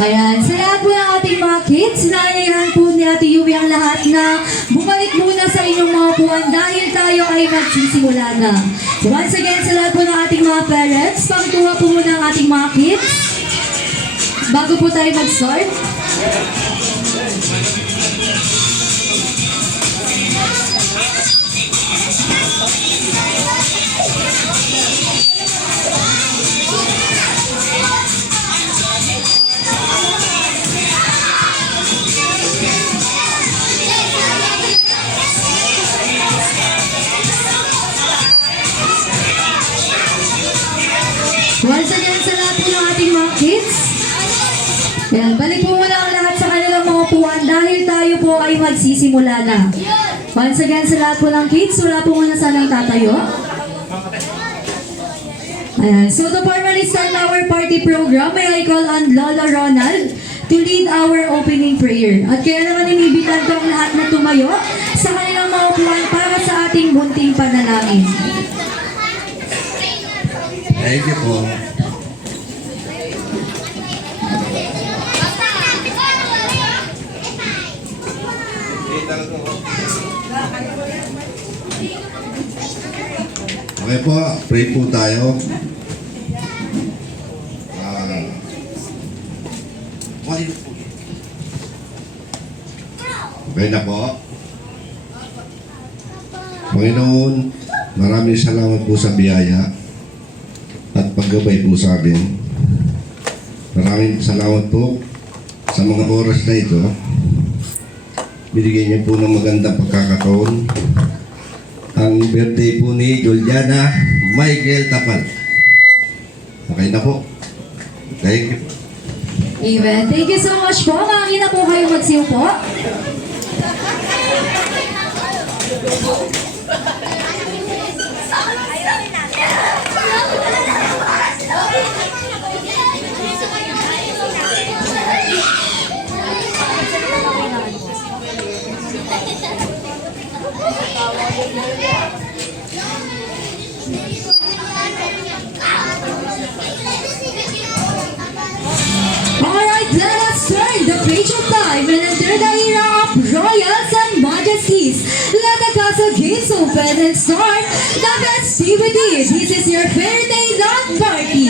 Ayan, sa lahat po ng ating mga kids, naayayahan po ni Ate Yumi ang lahat na bumalik muna sa inyong mga upuan dahil tayo ay magsisimula na. Once again, sa lahat po ng ating mga parents, pakituwa po muna ang ating mga kids bago po tayo mag-start. Once again, sa lahat po ng ating mga kids, ayan, balik po muna ang lahat sa kanilang mga upuan dahil tayo po ay magsisimula na. Once again, sa lahat po ng kids, wala po muna sanang tatayo. Ayan, so to formally start our party program, may I call on Lola Ronald to lead our opening prayer. At kaya naman inibitan ko ang lahat na tumayo sa kanilang mga upuan para sa ating bunting panalangin. Thank you po. Okay po, pray po tayo. Okay na po. Panginoon, maraming salamat po sa biyaya at paggabay po sa amin. Maraming salamat po sa mga oras na ito. Binigyan niyo po ng magandang pagkakataon. Ang birthday po ni Juliana Michael Tapal. Okay na po. Thank you. Amen. Thank you so much po. Makakita po kayo magsiyo po. Alright, let us turn the page of time and enter the era of royals and majesties. Let the castle gates open and start the festivity. This is your fairy tale launch party.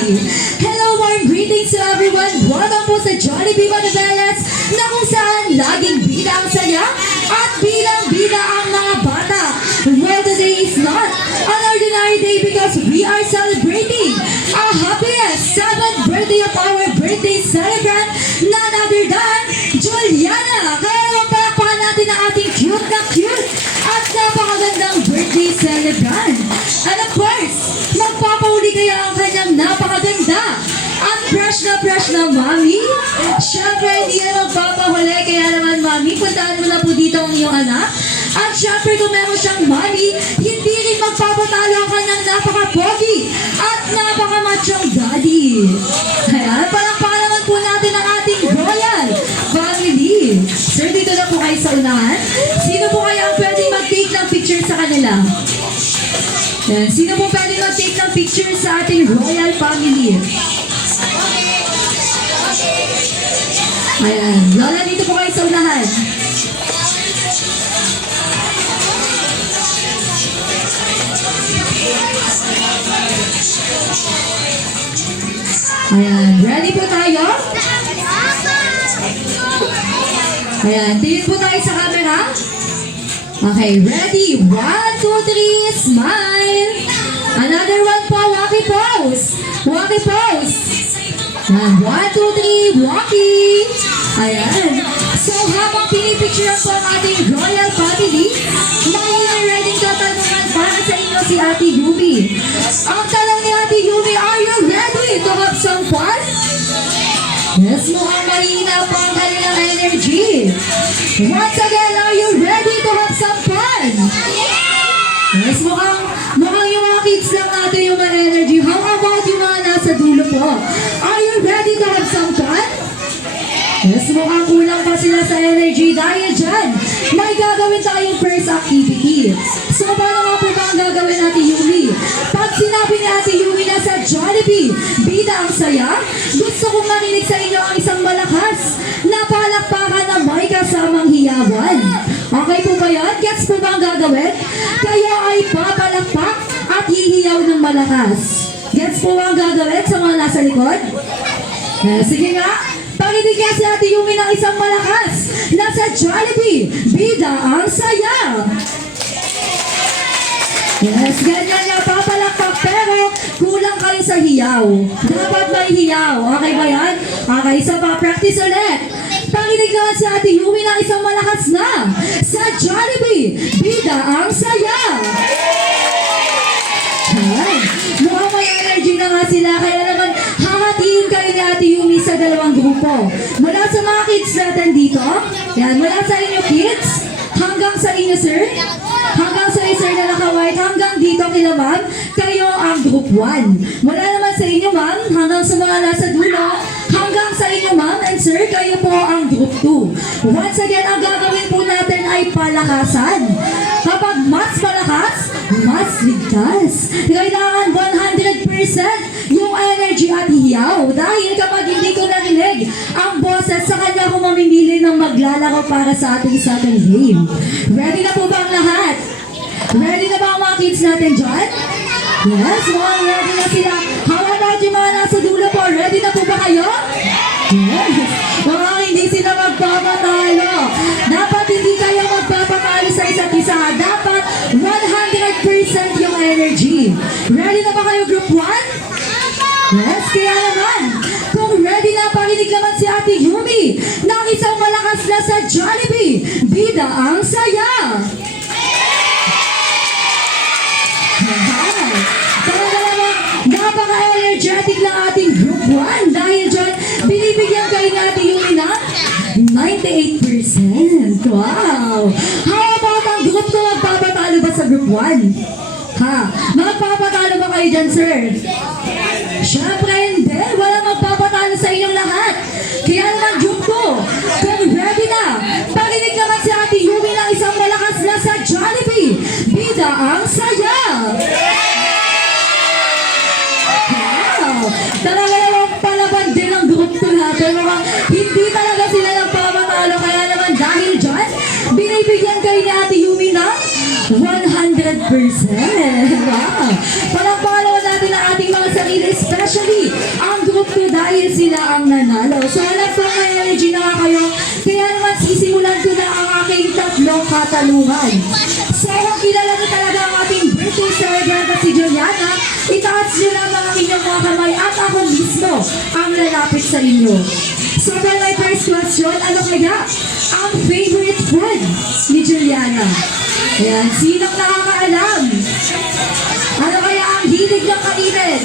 Hello, warm greetings to everyone. Welcome po sa Jollibee Manovelas na kung saan laging bida ang saya at bilang-bida ang mga bata. Well, today is not an ordinary day because we are celebrating a happiest 7th birthday of our birthday celebrant, none other than Juliana. Kaya naman palakpakan natin ang ating cute na cute at napakagandang birthday celebrant. And of course, magpapauli kaya ang kanyang napakaganda at fresh na mami. Siyempre, hindi yan magpapahuli. Kaya naman, mami, puntaan mo na po dito ang iyong anak. At siyempre, kung meron siyang mami, hindi rin magpapatalo ang kanyang napaka-pogi at napaka-machong daddy. Kaya, palakpakan naman po natin ang ating royal family. Sir, dito na po kayo sa unahan. Sino po kaya ang pwedeng mag-take ng picture sa kanila? Yan. Sino po pwedeng mag-take ng picture sa ating royal family? Ayan. Lola, dito po kayo sa unahan. Ayan. Ready po tayo? Ayan, tingin po tayo sa camera. Okay, ready? 1, 2, 3, smile. Another one po, walkie pose. Walkie pose. Ayan, 1, 2, 3, walkie. Ayan. So, habang pinipicturean po ang ating royal family, may ready katanungan para sa inyo si Ate Yumi. Ang tanong ni Ate Yumi, are you ready to have some fun? Yes, mukhang mahina po ang kanilang energy. Once again, are you ready to have some fun? Yes, mukhang yung mga kids lang natin yung mga energy. How about yung mga nasa dulo po? Are you ready to have some fun? Yes, mukhang kulang pa sila sa energy. Dahil dyan, may gagawin tayong first activity. So, paano nga po ba ang gagawin natin, Yumi? Pag sinabi ni Ate Yumi na sa Jollibee, bida ang saya, gusto kong marinig sa inyo ang isang malakas na palakpakan na may kasamang hiyawan. Okay po ba yan? Gets po ba ang gagawin? Kayo ay papalakpak at hihiyaw ng malakas. Gets po ba ang gagawin sa mga nasa likod? Sige nga. Pakinig niya si Ate Yumi ng isang malakas na sa Jollibee, bida ang saya. Yes, ganyan nga, papalakpak, pero kulang kayo sa hiyaw. Dapat may hiyaw. Okay ba yan? Okay, isa pa, practice ulit. Pakinig naman si Ate Yumi ng isang malakas na sa Jollibee, bida ang saya. Ayan, mukhang may energy na nga sila, kaya naman hahatiin kayo ni Ate Yumi sa dalawang grupo. Mula sa mga kids natin dito, yan, mula sa inyo kids, hanggang sa inyo sir, hanggang sa inyo sir na naka-white, hanggang dito kila ma'am, kayo ang group 1. Mula naman sa inyo ma'am, hanggang sa mga nasa dulo, hanggang sa inyo ma'am and sir, kayo po ang group 2. Once again, ang gagawin po natin ay palakasan. Kapag mas malakas, mas ligtas. Kailangan 100% yung energy at hiyaw. Dahil kapag hindi ko narinig ang boses, sa kanya ko mamimili ng maglalaro para sa ating game. Ready na po ba ang lahat? Ready na ba ang mga kids natin dyan? Yes, mukhang ready na sila. How about yung mga nasa dulo po? Ready na po ba kayo? Yes. Mukhang hindi sila magpapatalo. Dapat hindi kayo magpapatalo sa isa't isa. Dapat 100% yung energy. Ready na ba kayo group 1? Yes, kaya naman. Kung ready na, pakinig naman si Ate Yumi ng isang malakas na sa Jollibee, bida ang saya. Talaga naman, napaka-energetic ng ating group 1 dahil dyan, binibigyan kayo ni Ate Yumi na 98%. Wow! How about ang group 2 magpapatalo ba sa group 1? Ha? Magpapatalo ba kayo dyan, sir? Siyempre hindi. Walang magpapatalo sa inyong lahat. Kaya naman group 2, kung ready na, pakinig naman si Ate Yumi ng isang malakas na sa Jollibee, bida ang saya. Wow! Talaga naman palaban din ang group 2 natin. Mukhang hindi talaga sila nagpapatalo. Kaya naman dahil dyan, binibigyan kayo ni Ate Yumi ng 100%. Wow! Palangpalawan natin ang ating mga sarili, especially ang group 2 dahil sila ang nanalo. So alam ko may energy na kayo, kaya naman sisimulan ko na ang aking tatlong katanungan. So kung kilala niyo talaga ang ating birthday celebrant na si Juliana, itaas niyo lang ang inyong mga kamay at ako mismo ang lalapit sa inyo. So for my first question, ano kaya ang favorite food ni Juliana? Ayan, sinong nakakaalam? Ano kaya ang hilig ng kainin?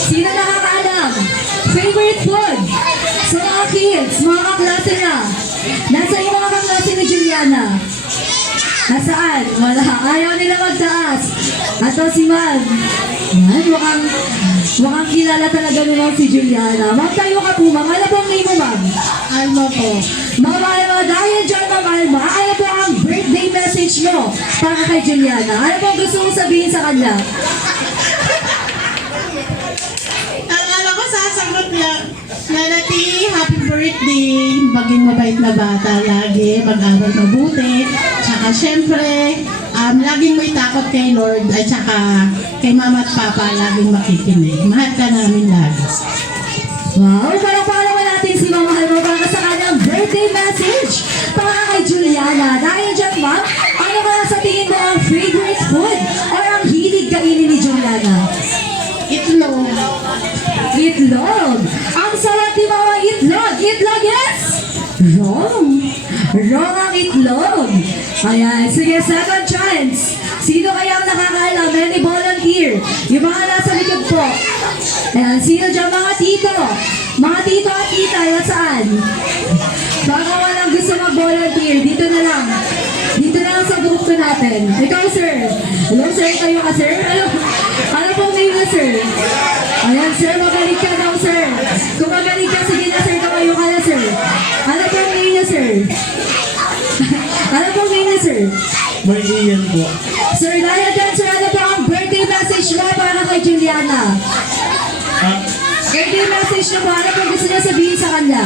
Sino nakakaalam? Favorite food? Sa mga kids, mga kaklase na. Nasa yung mga kaklase ni Juliana? Nasaan? Wala. Ayaw nila magtaas. Ato si Ma'am. Yan, mukhang kilala talaga naman si Juliana. Ma'am, tayo ka po, Ma'am. Ano po ang name mo, Ma'am? Alma po. Ma'am Alma, dahil dyan, Ma'am Alma, ano po ang birthday message mo para kay Juliana? Ano po ang gusto mong sabihin sa kanya? Ang alam ko, sasagot lang. Nanati, happy birthday. Maging mabait na bata lagi. Mag-aral mabuti. Tsaka syempre, laging may takot kay Lord. At tsaka kay Mama at Papa, laging makikinig. Mahal ka namin lagi. Wow, parang natin si Mama Alma para sa kanyang birthday message. para kay Juliana. Dahil dyan, ma'am, ano kaya sa tingin mo ang favorite food or ang hilig kainin ni Juliana? Itlog. Itlog. Ang sarap di mga itlog. Itlog, yes! Wrong. Wrong ang itlog. Ayan, sige, second chance. Sino kaya ang nakakaalam? Any volunteer? Yung mga nasa likod po. Ayan, sino dyan? Mga tito. Mga tito at tita, yan saan? Baka walang gusto mag-volunteer. Dito na lang. Dito na lang sa grupo natin. Ikaw, sir. Hello, sir. Kayo ka, sir? Ano pong name na, sir? Ayan, sir. Magaling ka daw, sir. Kung magaling ka, sige na, sir. Tumayo ka na, sir. Ano pong name na, sir? Ano pong name na, sir? Marlian po. Sir, dahil dyan, sir, ano po ang birthday message mo para kay Juliana? Ah, Birthday message niyo po, ano po gusto niya sabihin sa kanya?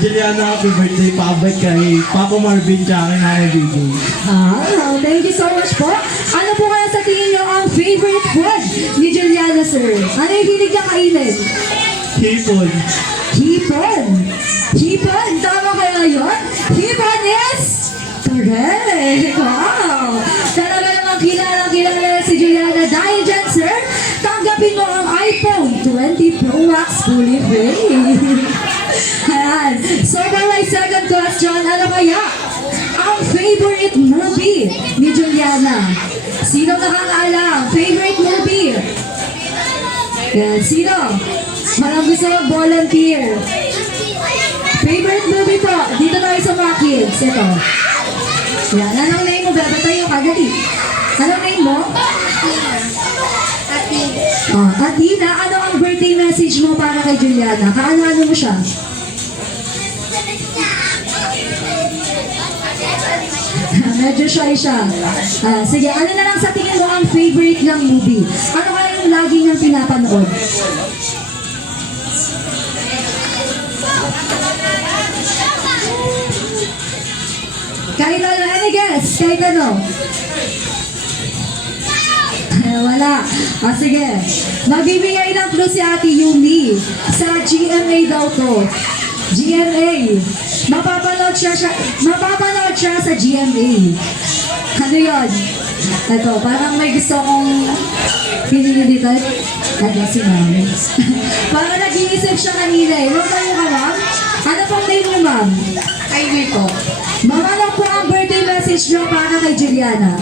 Juliana, happy birthday. Paabot kay Papa Marvin tsaka kay Nanay Bigo. Thank you so much po. Ano po kaya sa tingin niyo ang favorite food ni Juliana, sir? Ano yung hilig niya kainin? Hipon. Hipon. Hipon, tama kaya yun? Hipon is correct. Wow. Talaga namang kilala si Juliana. Dahil dyan, sir, tanggapin mo ang iPhone 20 Pro Max fully free. Ayan. So for my second question, ano kaya ang favorite movie ni Juliana? Sino nakakaalam? Favorite movie? Yan. Sino? Walang gusto mag-volunteer. Favorite movie po. Dito tayo sa mga kids. Ito. Yan. Anong name mo? Bebe tayo kadali. Anong name mo? Athena, ano ang birthday message mo para kay Juliana? Kaano mo siya? Medyo shy siya. Sige, ano na lang sa tingin mo ang favorite ng movie? Ano kaya yung lagi niyang pinapanood? Kahit ano, any guess? Kahit ano? Wala. Sige. Magbibigay ng clue si Ate Yumi. Sa GMA daw to. GMA. Mapapanood siya sa GMA. Ano yun? Ito, parang may gusto kong pinili dito. Ano si Mami? Parang nag-iisip siya kanina eh. Huwag kayo ka, ma'am? Ano pong name mo, ma'am? Ivy po. Ma'am, ano po ang birthday message niyo para kay Juliana?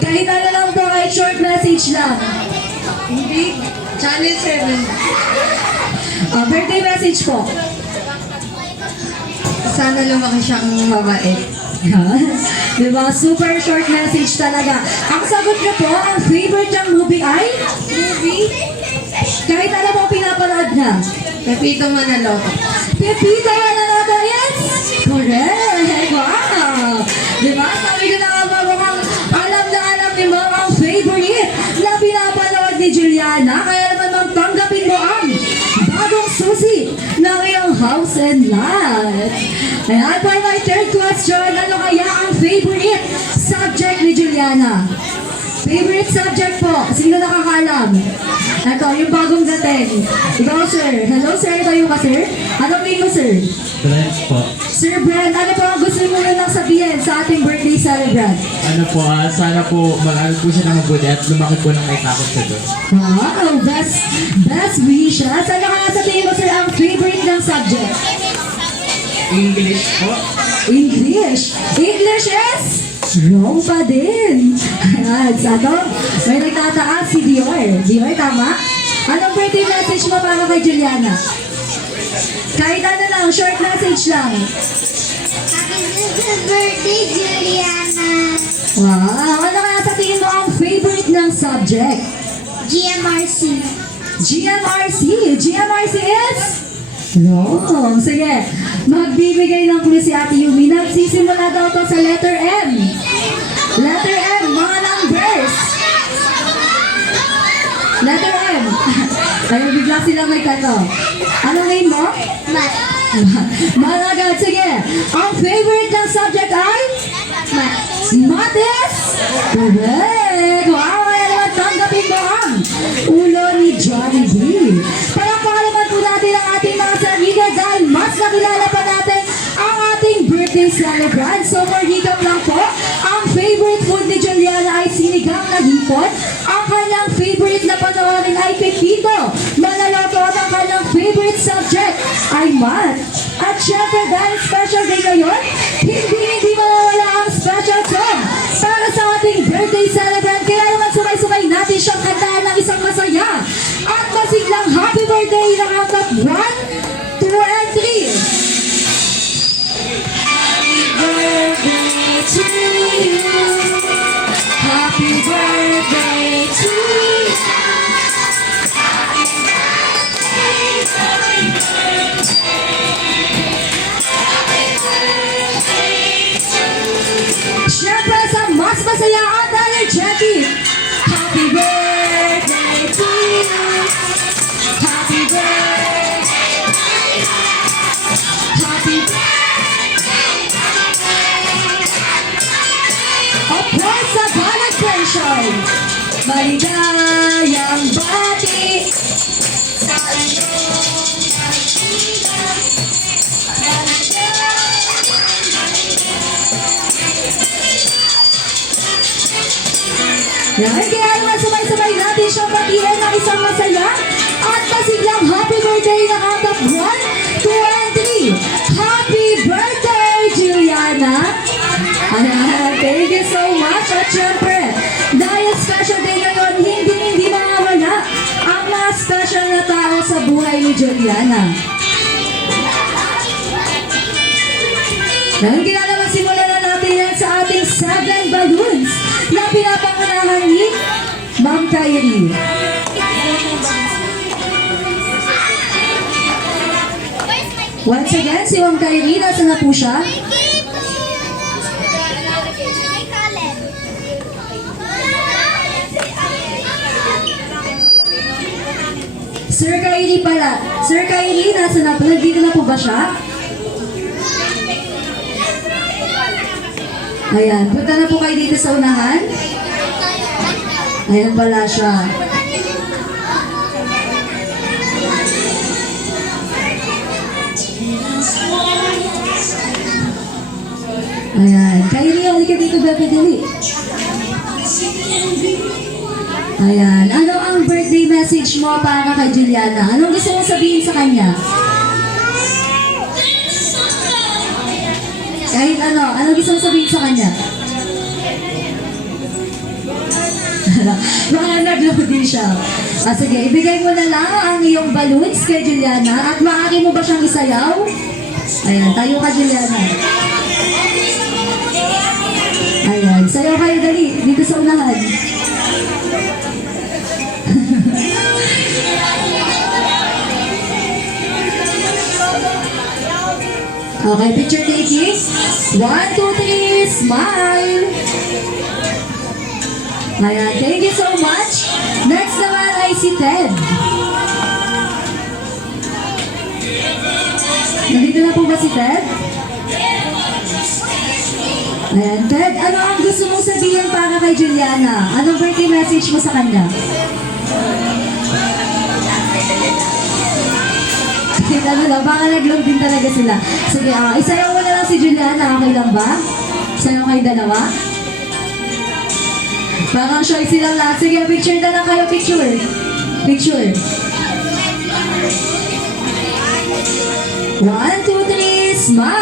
Kahit ano lang po, kahit short message lang. Hindi. Channel 7. Birthday message po. Sana lumaki siyang mabait. Diba? Super short message talaga. Ang sagot niyo po, ang favorite niyang movie ay? Movie? Kahit ano po pinapanood niya. Pepito Manaloto. Pepito Manaloto, yes! Correct! Wow! Diba? Sabi ko na nga ba, mukhang alam na alam ni Mom ang favorite na pinapanood ni Juliana. Kaya naman ma'am, tanggapin mo ang bagong susi ng iyong house and lot. Ayan, for my third question, ano kaya ang favorite subject ni Juliana? Favorite subject po, sino nakakalam? Ito, yung bagong dating. Ikaw, sir. Hello, sir. Kayo ka, sir? Anong name mo, sir? Brent po. Sir Brent, ano po ang gusto mo na lang sabihin sa ating birthday celebrant? Ano po, sana po mag-aral po siya ng mabuti at lumaki po ng may takot siya doon. Wow, best wishes. Ano kaya sa tingin mo, sir, ang favorite ng subject? English po. English. English is wrong pa din. Ayan, sato, may nagtataas si Dior. Dior, tama? Anong birthday message mo para kay Juliana? Kahit ano lang, short message lang. Happy birthday, Juliana! Wow, ano kaya sa tingin mo ang favorite ng subject? GMRC. GMRC. GMRC is? Wrong. Sige, magbibigay ng clue si Ate Yumi. Nagsisimula daw to sa letter M. Letter M, mga numbers. Letter M. Kaya bigla silang may tanong. Anong name mo? Math. Malagad, sige. Ang favorite ng subject ay? Math. Math is? Correct. Wow, kaya naman tanggapin mo ang ulo ni Johnny B. Palakpakan naman po natin ang ating mga sarili dahil mas nakilala pa natin ang birthday celebrant. So for recap lang po, ang favorite food ni Juliana ay sinigang na hipon. Ang kanyang favorite na panoorin ay Pepito. Manaloto at ang kanyang favorite subject ay math. At syempre dahil special day ngayon, hindi mawawala ang special song para sa ating birthday celebrant. Kaya naman sumay-sumay natin siyang kantaan ng isang masaya at masiglang happy birthday na count of 1, 2, and 3. Happy birthday to you. Happy birthday to you. Siyempre sa mas masaya at energetic. Happy birthday to you. Happy birthday. Happy Of course, sa Banat Pension. Maligayang bati sa yan, kaya naman sabay-sabay natin siyang batiin ng isang masaya at masiglang happy birthday na count of 1, 2, and 3. Happy birthday, Juliana! Thank you so much. At syempre, dahil special day ngayon, hindi mawawala ang mga special na tao sa buhay ni Juliana. Dahil kinalaman, simulan na natin yan sa ating 7 balloons na pinapangunahan ni Ma'am Kyrie. Once again, si Ma'am Kyrie, nasa na po siya? Sir Kyrie pala. Sir Kyrie, nasa na po? Nandito na po ba siya? Ayan, punta na po kayo dito sa unahan. Ayan pala siya. Ayan, Kyrie, halika dito, bebe, dali. Ayan, ano ang birthday message mo para kay Juliana? Anong gusto mong sabihin sa kanya? Kahit anong gusto mong sabihin sa kanya? Mga naglaho din siya. Sige, ibigay mo na lang ang iyong balloons kay Juliana at maaari mo ba siyang isayaw? Ayan, tayo ka, Juliana. Ayan, sayaw kayo dali, dito sa unahan. Okay, picture taking. 1, 2, 3, smile. Ayan, thank you so much. Next naman ay si Ted. Nandito na po ba si Ted? Ayan, Ted, ano ang gusto mong sabihin para kay Juliana? Anong birthday message mo sa kanya? Ano lang, baka nag-load din talaga sila. Sige, isayaw mo na lang si Juliana, okay lang ba? Isayaw kayo dalawa? Parang shy silang lahat. Sige, picture na lang kayo, picture. Picture. 1, 2, 3, smile!